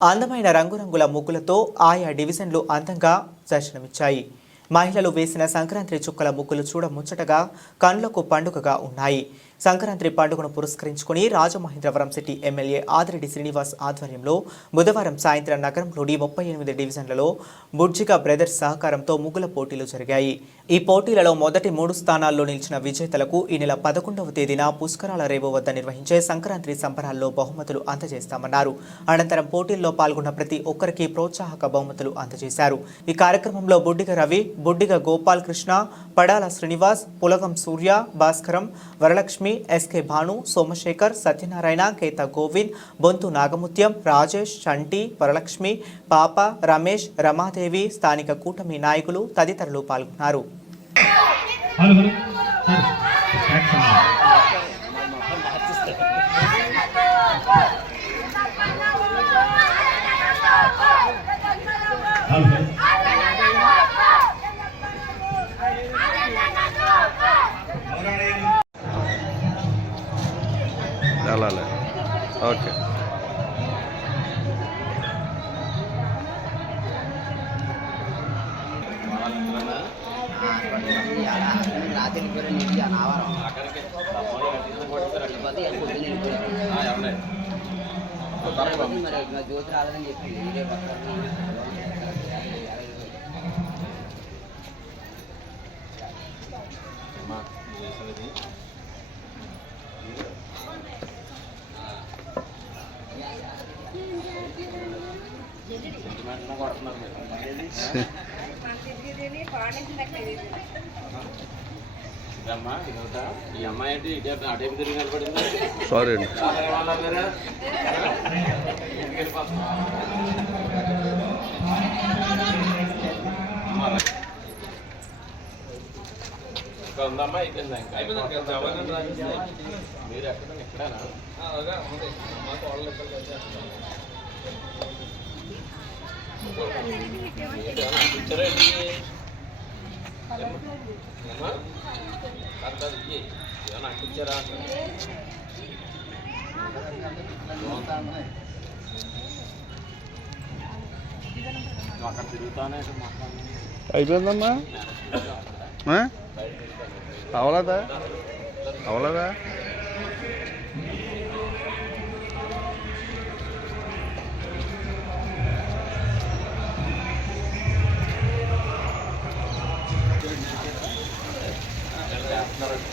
అందమైన రంగురంగుల ముగ్గులతో ఆయా డివిజన్లు అందంగా దర్శనమిచ్చాయి. మహిళలు వేసిన సంక్రాంతి చుక్కల ముగ్గులు చూడ ముచ్చటగా కనులకు పండుగగా ఉన్నాయి. సంక్రాంతి పండుగను పురస్కరించుకుని రాజమహేంద్రవరం సిటీ ఎమ్మెల్యే ఆదిరెడ్డి శ్రీనివాస్ ఆధ్వర్యంలో బుధవారం సాయంత్రం నగరంలోని ముప్పై ఎనిమిది డివిజన్లలో బుడ్జిగా బ్రదర్స్ సహకారంతో ముగ్గుల పోటీలు జరిగాయి. ఈ పోటీలలో మొదటి మూడు స్థానాల్లో నిలిచిన విజేతలకు ఈ నెల పదకొండవ తేదీన పుష్కరాల రేవు వద్ద నిర్వహించే సంక్రాంతి సంబరాల్లో బహుమతులు అందజేస్తామన్నారు. అనంతరం పోటీల్లో పాల్గొన్న ప్రతి ఒక్కరికి ప్రోత్సాహక బహుమతులు అందజేశారు. ఈ కార్యక్రమంలో బుడ్డిగ రవి బుడ్డిగ గోపాల్ కృష్ణ పడాల శ్రీనివాస్ పులగం సూర్య భాస్కరం వరలక్ష్మి ఎస్కే భాను సోమశేఖర్ సత్యనారాయణ కేత గోవింద్ బొంతు నాగముత్యం రాజేష్ చంటి వరలక్ష్మి పాప రమేష్ రమాదేవి స్థానిక కూటమి నాయకులు తదితరులు పాల్గొన్నారు. ఇంకా జ్యోతి రాలేదని చెప్పి సారీ అండి ఏమన్నారు మీరు? ఎందుకు వెళ్ళిపోతున్నావు? అమ్మా, రా. ఇంకా ఉందమ్మా అయిపోయిందా ఇంకా మీరు ఎక్కడ ఇక్కడేనా ఏంటి, ఏమన్నా ఏమన్నా అంటించారా అయిపోయిందమ్మా ఆ? అవలేదా? అవలేదా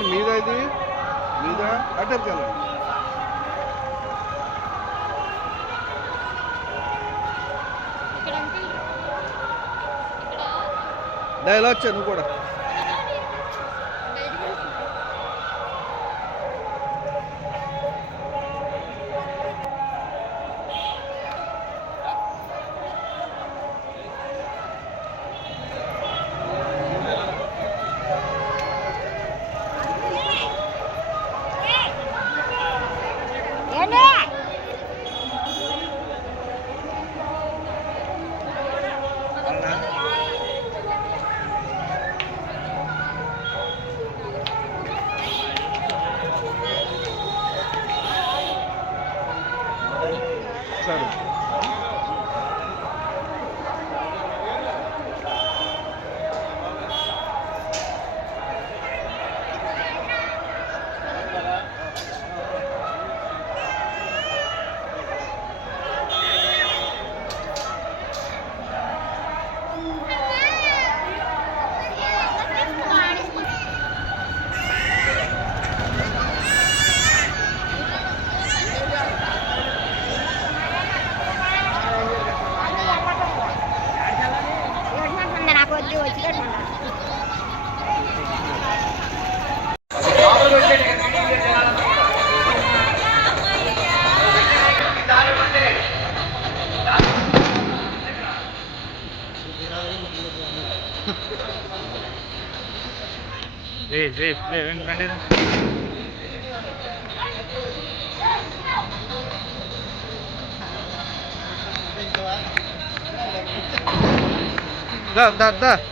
కానీ మీద ఇది? మీద? అడ్డకి వెళ్ళండి. డైలాగ్ నువ్వు కూడా. Dá, dá, dá.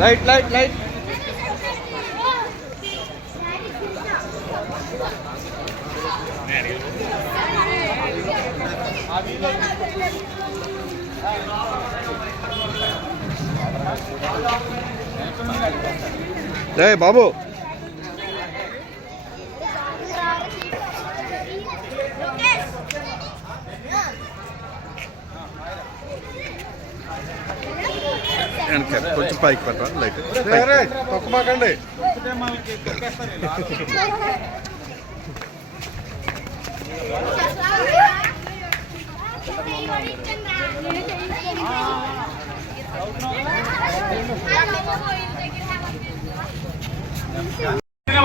Light light light. ఏ బాబు. కొంచెం పైకి పట్టరా లైట్ తొక్కమాకండి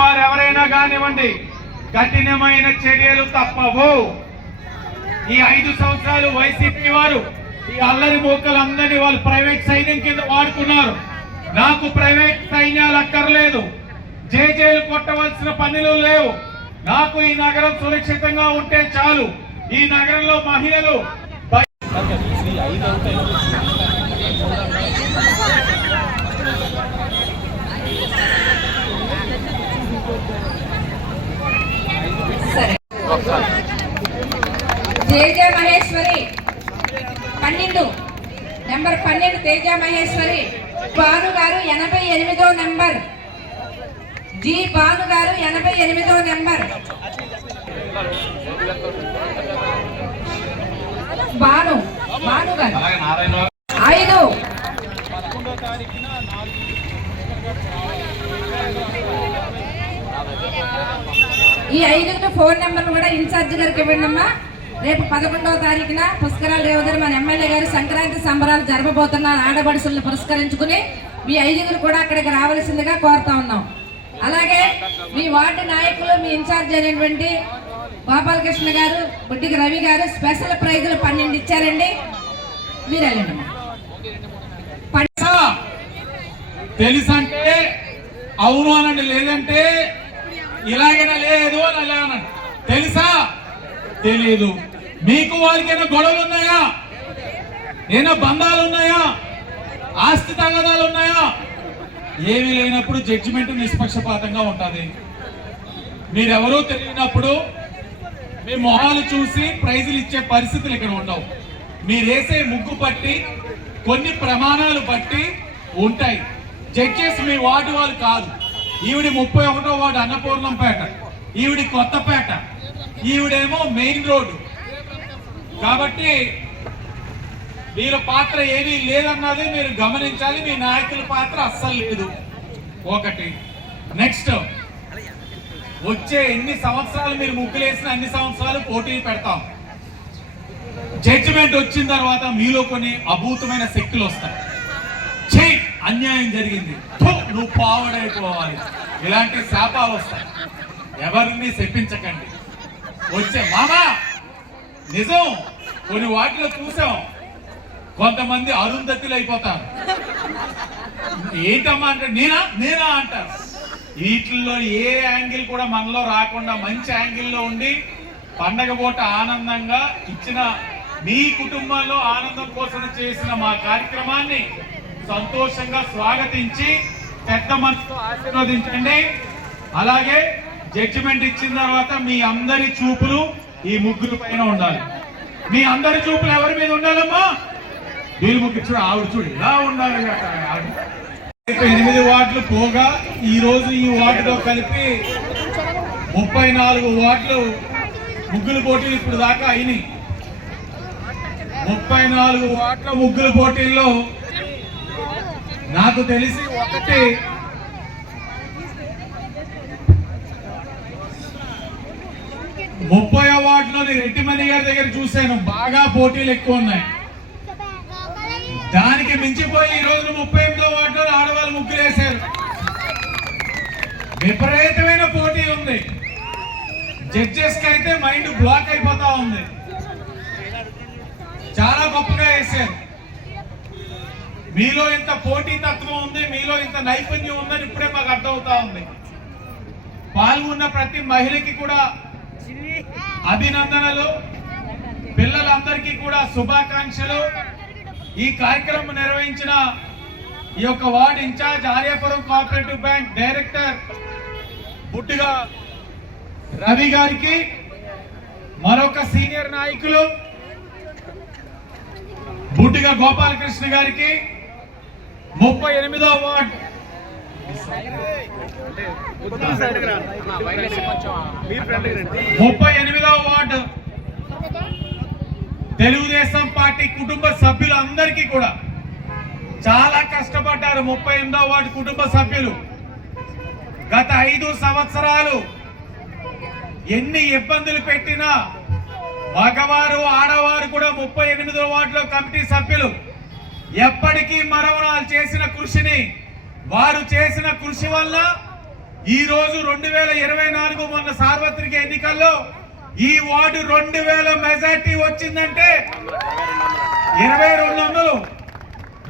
వారు ఎవరైనా కానివ్వండి కఠినమైన చర్యలు తప్పవు. ఈ ఐదు సంవత్సరాలు వైసీపీ వారు ఈ అల్లరి మూకలందరినీ వాళ్ళు ప్రైవేట్ సైన్యం కింద వాడుకున్నారు. నాకు ప్రైవేట్ సైన్యాలు అక్కర్లేదు. జేజేలు కొట్టవలసిన పనులు లేవు. నాకు ఈ నగరం సురక్షితంగా ఉంటే చాలు. ఈ నగరంలో మహిళలు తేజ మహేశ్వరి. పన్నెండు. నెంబర్ పన్నెండు. తేజ మహేశ్వరి. భాను గారు ఎనభై ఎనిమిదో నెంబర్. జి భాను గారు ఎనభై ఎనిమిదో నెంబర్. భాను భాను గారు. ఐదు. ఈ ఐదు ఫోన్ నెంబర్ కూడా ఇన్ఛార్జ్ గారికి ఇవ్వండి అమ్మా రేపు పదకొండవ తారీఖున పుష్కరాల రేవదర్ మన ఎమ్మెల్యే గారు సంక్రాంతి సంబరాలు జరపబోతున్నారు ఆడబడుసులను పురస్కరించుకుని మీ ఐదుగురు కూడా అక్కడికి రావాల్సిందిగా కోరుతా ఉన్నాం. అలాగే మీ వార్డు నాయకులు మీ ఇన్ఛార్జ్ అయినటువంటి గోపాలకృష్ణ గారు బుడ్డికి రవి గారు స్పెషల్ ప్రైజులు పన్నెండు ఇచ్చారండి. మీరు వెళ్ళండి తెలుసా? తెలుసంటే అవును అనండి లేదంటే ఇలాగైనా లేదు అని అలా అనండి. తెలుసా? తెలీదు. మీకు వారికైనా గొడవలు ఉన్నాయా? ఏమైనా బంధాలు ఉన్నాయా ఆస్తి తగదాలు ఉన్నాయా ఏమీ లేనప్పుడు జడ్జిమెంట్ నిష్పక్షపాతంగా ఉంటుంది. మీరెవరూ తెలియనప్పుడు మీ మొహాలు చూసి ప్రైజులు ఇచ్చే పరిస్థితులు ఇక్కడ ఉండవు. మీరేసే ముగ్గు పట్టి కొన్ని ప్రమాణాలు బట్టి ఉంటాయి. జడ్జెస్ మీ వార్డు వాళ్ళు కాదు. ఈవిడి ముప్పై ఒకటో వార్డు అన్నపూర్ణంపేట ఈవిడి కొత్తపేట ఈవిడేమో మెయిన్ రోడ్డు. కాబట్టి మీరు పాత్ర ఏమీ లేదన్నది మీరు గమనించాలి. మీ నాయకుల పాత్ర అస్సలు లేదు. ఒకటి. నెక్స్ట్ వచ్చే ఎన్ని సంవత్సరాలు మీరు ముగ్గులేసిన అన్ని సంవత్సరాలు పోటీ పెడతాం. జడ్జిమెంట్ వచ్చిన తర్వాత మీలో కొన్ని అభూతమైన శక్తులు వస్తాయి. చే అన్యాయం జరిగింది. నువ్వు పావడైపోవాలి. ఇలాంటి శాపాలు వస్తాయి. ఎవరిని శపించకండి. వచ్చే మామా నిజం. కొన్ని వాటిలో చూసాం. కొంతమంది అరుంధతులు అయిపోతారు ఏంటమ్మా అంటే నేనా? నేనా అంటారు. వీటిల్లో ఏ యాంగిల్ కూడా మనలో రాకుండా మంచి యాంగిల్లో ఉండి పండగ పూట ఆనందంగా ఇచ్చిన మీ కుటుంబంలో ఆనందం కోసం చేసిన మా కార్యక్రమాన్ని సంతోషంగా స్వాగతించి పెద్ద మనసుతో ఆశీర్వదించండి. అలాగే జడ్జిమెంట్ ఇచ్చిన తర్వాత మీ అందరి చూపులు ఈ ముగ్గురు పైన ఉండాలి. మీ అందరి చూపులు ఎవరి మీద ఉండాలమ్మా? దీనికి చూడు ఆవిడ చూడు ఇలా ఉండాలి ఎనిమిది వార్డులు పోగా ఈ రోజు ఈ వాటితో కలిపి ముప్పై నాలుగు వార్డులు ముగ్గులు పోటీలు ఇప్పుడు దాకా అయినాయి. ముప్పై నాలుగు వార్డుల ముగ్గులు పోటీల్లో నాకు తెలిసి ఒకటి ముప్పై వార్డులోని రెడ్డిమణి గారి దగ్గర చూశాను. బాగా పోటీలు ఎక్కువ ఉన్నాయి. దానికి మించిపోయి ఈ రోజు ముప్పై ఎనిమిదో వార్డులో ఆడవాళ్ళు ముగ్గులు వేశారు విపరీతమైన పోటీ ఉంది. జడ్జెస్కి అయితే మైండ్ బ్లాక్ అయిపోతా ఉంది. చాలా గొప్పగా వేశారు. మీలో ఇంత పోటీ తత్వం ఉంది మీలో ఇంత నైపుణ్యం ఉందని ఇప్పుడే మాకు అర్థమవుతా ఉంది. పాల్గొన్న ప్రతి మహిళకి కూడా అభినందనలు. పిల్లలందరికీ కూడా శుభాకాంక్షలు. ఈ కార్యక్రమం నిర్వహించిన ఈ యొక్క ward in charge Aryapuram cooperative bank director Buddiga Ravi గారికి మరొక సీనియర్ నాయకులు బుడ్డిగా గోపాలకృష్ణ గారికి ముప్పై ఎనిమిదో వార్డ్ ముప్పై ఎనిమిదవ వార్డు. తెలుగుదేశం పార్టీ కుటుంబ సభ్యులందరికీ కూడా చాలా కష్టపడ్డారు ముప్పై ఎనిమిదవ వార్డు కుటుంబ సభ్యులు. గత ఐదు సంవత్సరాలు ఎన్ని ఇబ్బందులు పెట్టినా మగవారు ఆడవారు కూడా ముప్పై ఎనిమిదో వార్డులో కమిటీ సభ్యులు. ఎప్పటికీ మరవనాలు చేసిన కృషిని వారు చేసిన కృషి వల్ల ఈ రోజు రెండు వేల ఇరవై నాలుగు మొన్న సార్వత్రిక ఎన్నికల్లో ఈ వార్డు రెండు వేల మెజార్టీ వచ్చిందంటే ఇరవై రెండు వందలు.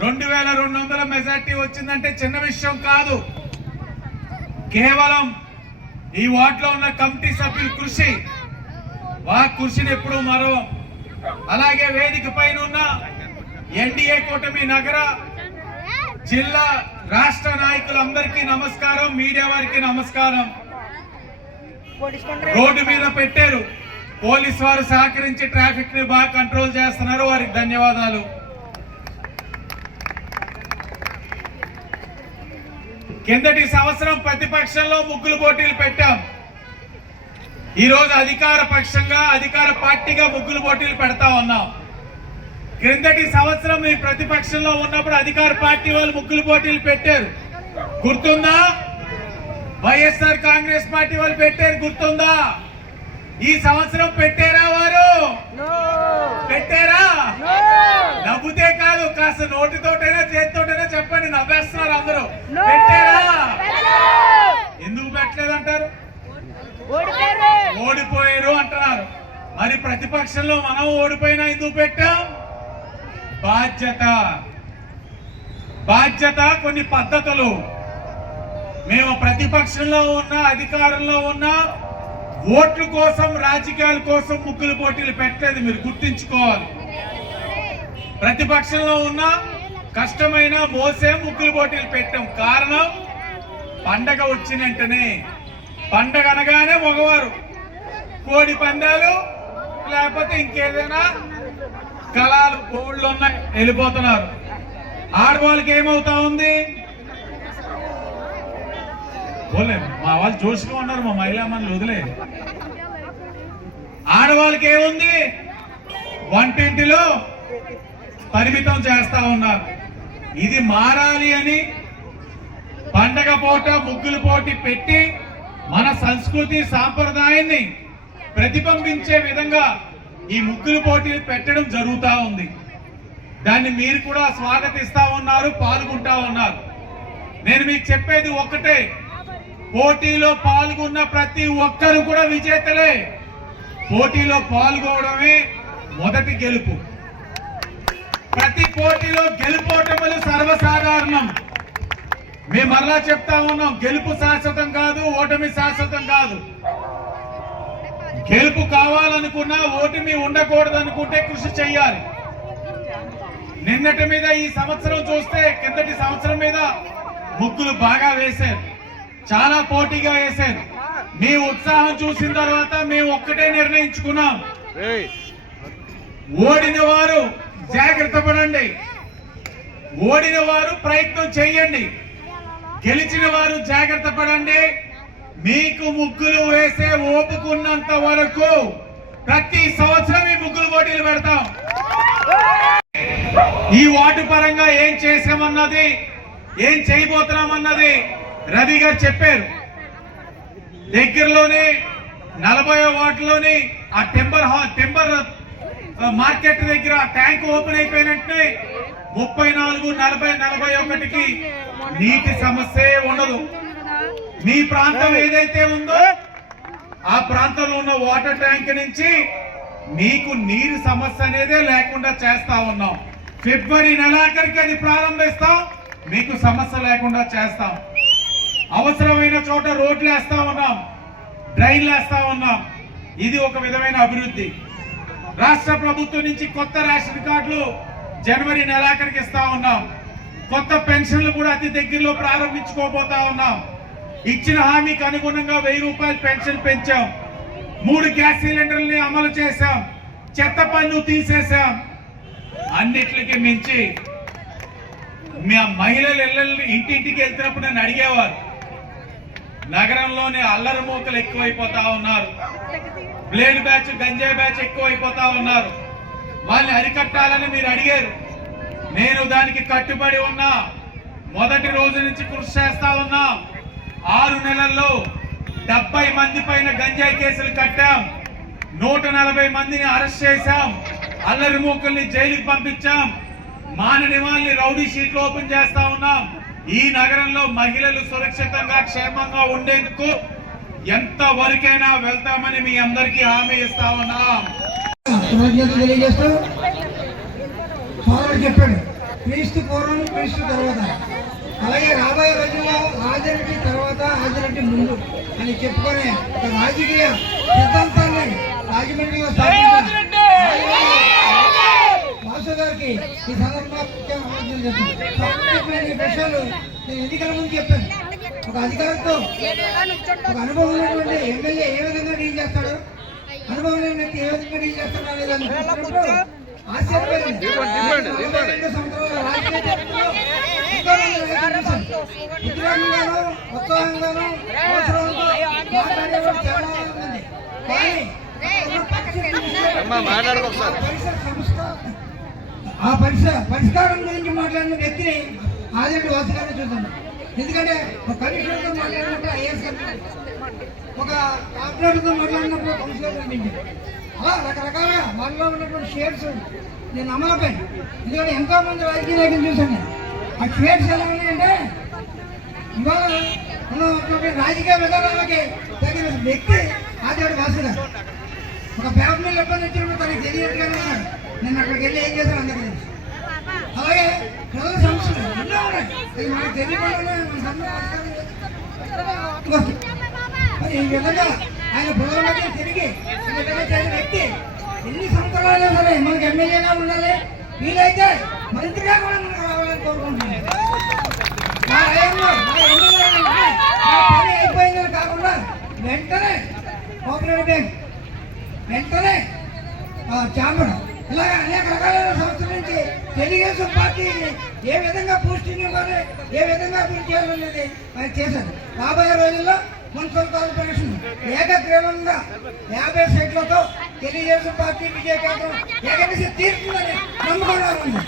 రెండు వేల రెండు వందల మెజార్టీ వచ్చిందంటే చిన్న విషయం కాదు. కేవలం ఈ వార్డులో ఉన్న కమిటీ సభ్యుల కృషి. వా కృషిని ఎప్పుడు మరో అలాగే వేదిక పైన ఉన్న ఎన్డీఏ కూటమి నగర జిల్లా రాష్ట్ర నాయకులందరికీ నమస్కారం మీడియా వారికి నమస్కారం. రోడ్డు మీద పెట్టారు. పోలీస్ వారు సహకరించి ట్రాఫిక్ని బాగా కంట్రోల్ చేస్తున్నారు. వారికి ధన్యవాదాలు. కిందటి సంవత్సరం ప్రతిపక్షంలో ముగ్గులు పోటీలు పెట్టాం. ఈరోజు అధికార పక్షంగా అధికార పార్టీగా ముగ్గులు పోటీలు పెడతా ఉన్నాం. క్రిందటి సంవత్సరం మీ ప్రతిపక్షంలో ఉన్నప్పుడు అధికార పార్టీ వాళ్ళు ముగ్గులు పోటీలు పెట్టారు. గుర్తుందా? వైఎస్ఆర్ కాంగ్రెస్ పార్టీ వాళ్ళు పెట్టారు గుర్తుందా? ఈ సంవత్సరం పెట్టారా వారు? పెట్టారా? నవ్వుతే కాదు కాస్త నోటితోటైనా చేతితోటైనా చెప్పండి నవ్వేస్తున్నారు అందరూ. పెట్టారా? ఎందుకు పెట్టలేదంటారు? ఓడిపోయారు అంటున్నారు. మరి ప్రతిపక్షంలో మనం ఓడిపోయినా ఎందుకు పెట్టాం? బాధ్యత. బాధ్యత కొన్ని పద్ధతులు. మేము ప్రతిపక్షంలో ఉన్న అధికారంలో ఉన్న ఓట్ల కోసం రాజకీయాల కోసం ముగ్గులు పోటీలు పెట్టలేదు మీరు గుర్తించుకోవాలి. ప్రతిపక్షంలో ఉన్న కష్టమైన మోసే ముగ్గులు పోటీలు పెట్టాం. కారణం పండగ వచ్చిన వెంటనే. పండగ అనగానే మగవారు. కోడి పందాలు లేకపోతే ఇంకేదైనా కళాలు బోళ్ళు ఉన్నాయి వెళ్ళిపోతున్నారు. ఆడవాళ్ళకి ఏమవుతా ఉంది? పోలేదు మా వాళ్ళు జోష్గా ఉన్నారు మా మహిళా మనలు వదిలే. ఆడవాళ్ళకి ఏముంది? వంటింటిలో పరిమితం చేస్తా ఉన్నారు. ఇది మారాలి అని పండగ పూట ముగ్గులు పోటీ పెట్టి మన సంస్కృతి సాంప్రదాయాన్ని ప్రతిబింబించే విధంగా ఈ ముగ్గులు పోటీలు పెట్టడం జరుగుతూ ఉంది. దాన్ని మీరు కూడా స్వాగతిస్తా ఉన్నారు పాల్గొంటా ఉన్నారు. నేను మీకు చెప్పేది ఒక్కటే. పోటీలో పాల్గొన్న ప్రతి ఒక్కరు కూడా విజేతలే. పోటీలో పాల్గొనడమే మొదటి గెలుపు. ప్రతి పోటీలో గెలుపోటములు సర్వసాధారణం. మేము మరలా చెప్తా ఉన్నాం గెలుపు శాశ్వతం కాదు ఓటమి శాశ్వతం కాదు. గెలుపు కావాలనుకున్నా ఓటమి ఉండకూడదు అనుకుంటే కృషి చెయ్యాలి. నిన్నటి మీద ఈ సంవత్సరం చూస్తే కిందటి సంవత్సరం మీద ముగ్గులు బాగా వేశారు. చాలా పోటీగా వేశారు. మీ ఉత్సాహం చూసిన తర్వాత మేము ఒక్కటే నిర్ణయించుకున్నాం. ఓడిన వారు జాగ్రత్త పడండి. ఓడిన వారు ప్రయత్నం చేయండి. గెలిచిన వారు జాగ్రత్త పడండి. మీకు ముగ్గులు వేసే ఓపుకున్నంత వరకు ప్రతి సంవత్సరం ఈ ముగ్గులు పోటీలు పెడతాం. ఈ వార్డు పరంగా ఏం చేసామన్నది ఏం చేయబోతున్నామన్నది రవి గారు చెప్పారు. దగ్గరలోనే నలభై వాటిలోని ఆ టెంబర్ హా టెంబర్ మార్కెట్ దగ్గర ట్యాంక్ ఓపెన్ అయిపోయినట్టే ముప్పై నాలుగు నలభై నలభై ఒకటికి నీటి సమస్య ఉండదు. మీ ప్రాంతం ఏదైతే ఉందో ఆ ప్రాంతంలో ఉన్న వాటర్ ట్యాంక్ నుంచి మీకు నీరు సమస్య అనేదే లేకుండా చేస్తా ఉన్నాం. ఫిబ్రవరి నెలాఖరికి అది ప్రారంభిస్తాం మీకు సమస్య లేకుండా చేస్తాం. అవసరమైన చోట రోడ్లు వేస్తా ఉన్నాం డ్రైన్లు వేస్తా ఉన్నాం. ఇది ఒక విధమైన అభివృద్ధి. రాష్ట్ర ప్రభుత్వం నుంచి కొత్త రేషన్ కార్డులు జనవరి నెలాఖరికి ఇస్తా ఉన్నాం. కొత్త పెన్షన్లు కూడా అతి దగ్గరలో ప్రారంభించుకోబోతా ఉన్నాం. ఇచ్చిన హామీకి అనుగుణంగా వెయ్యి రూపాయలు పెన్షన్ పెంచాం. మూడు గ్యాస్ సిలిండర్లని అమలు చేశాం. చెత్త పన్ను తీసేశాం. అన్నిటికి మించి మీ మహిళలు ఇళ్ళని ఇంటింటికి వెళ్తున్నప్పుడు నన్ను అడిగేవారు. నగరంలోనే అల్లరి మూకలు ఎక్కువైపోతా ఉన్నారు. బ్లేడ్ బ్యాచ్ గంజాయి బ్యాచ్ ఎక్కువైపోతా ఉన్నారు. వాళ్ళని అరికట్టాలని మీరు అడిగారు. నేను దానికి కట్టుబడి ఉన్నా. మొదటి రోజు నుంచి కృషి చేస్తా ఉన్నా. ఆరు నెలల్లో డెబ్బై మంది పైన గంజాయి కేసులు కట్టాం. నూట నలభై మందిని అరెస్ట్ చేశాం. అల్లరి మూకల్ని జైలుకి పంపించాం. మానని వాళ్ళని రౌడీ షీట్లు ఓపెన్ చేస్తా ఉన్నాం. ఈ నగరంలో మహిళలు సురక్షితంగా క్షేమంగా ఉండేందుకు ఎంత వరకైనా వెళ్తామని మీ అందరికీ హామీ ఇస్తా ఉన్నాం. చెప్పాడు. క్రీస్తు పూర్వం క్రీస్తు తర్వాత. అలాగే రాబోయే రోజుల్లో రాజరెడ్డి రాజరెడ్డి ముందు. అని చెప్పుకొని ఒక రాజకీయ సిద్ధాంతాన్ని రాజమండ్రిలో స్థాపించిన గారికి ఈ సందర్భంగా విషయాలు నేను ఎన్నికల ముందు చెప్పాను. ఒక అధికారితో ఒక అనుభవం ఉన్నటువంటి ఎమ్మెల్యే ఏ విధంగా డీల్ చేస్తాడు? అనుభవం లేని వ్యక్తి ఏ విధంగా డీల్ చేస్తాడు అనేది ఆ పరిస పరిష్కారం గురించి మాట్లాడిన వ్యక్తిని ఆదిరెడ్డి వాసు గారిని చూద్దాం. ఎందుకంటే ఒక కమిషనర్తో మాట్లాడినప్పుడు ఐఏఎస్ ఒక ఆపరేటర్తో మాట్లాడినప్పుడు కౌన్సిలర్ కనిపించింది అలా రకరకాల వాళ్ళలో ఉన్నటువంటి షేడ్స్ నేను అమలపై ఎందుకంటే ఎంతో మంది రాజకీయ నాయకులు చూశాను. ఆ షేడ్స్ ఎలా ఉన్నాయంటే ఇవాళ ఉన్నటువంటి రాజకీయ విధానాలకి తగిన వ్యక్తి ఆదిరెడ్డి వాసు గారు ఒక ఫ్యామిలీ ఇబ్బంది వచ్చినప్పుడు తనకి తెలియట్లేదు అన్నాడు నేను అక్కడికి వెళ్ళి ఏం చేశాను అందరికీ అలాగే ప్రజల సమస్యలు ఎన్నో ఉన్నాయి. మనకు తెలియకుండా మన సమస్య పరిష్కారం వస్తుంది. ఈ విధంగా ఆయన ప్రజల మధ్య తిరిగి చేసిన వ్యక్తి. ఎన్ని సంవత్సరాలు సరే మనకి ఎమ్మెల్యేగా ఉండాలి. వీలైతే మంత్రిగా కూడా మనకు రావాలని కోరుకుంటున్నాను. నా హయాంలో పని అయిపోయిందని కాకుండా వెంటనే కోఆపరేటివ్ బ్యాంక్ వెంటనే చాంబర్ ఇలాగ అనేక రకాలైన సంస్థల నుంచి తెలుగుదేశం పార్టీ ఏ విధంగా పోస్టింగ్ ఇవ్వాలి ఏ విధంగా అభివృద్ధి చేయాలనేది ఆయన చేశారు. రాబోయే రోజుల్లో మున్సిపల్ కార్పొరేషన్ ఏకగ్రీవంగా యాభై సీట్లతో తెలుగుదేశం పార్టీ విజయ కేంద్రం ఏకదేశం తీర్చుందని నమ్మకం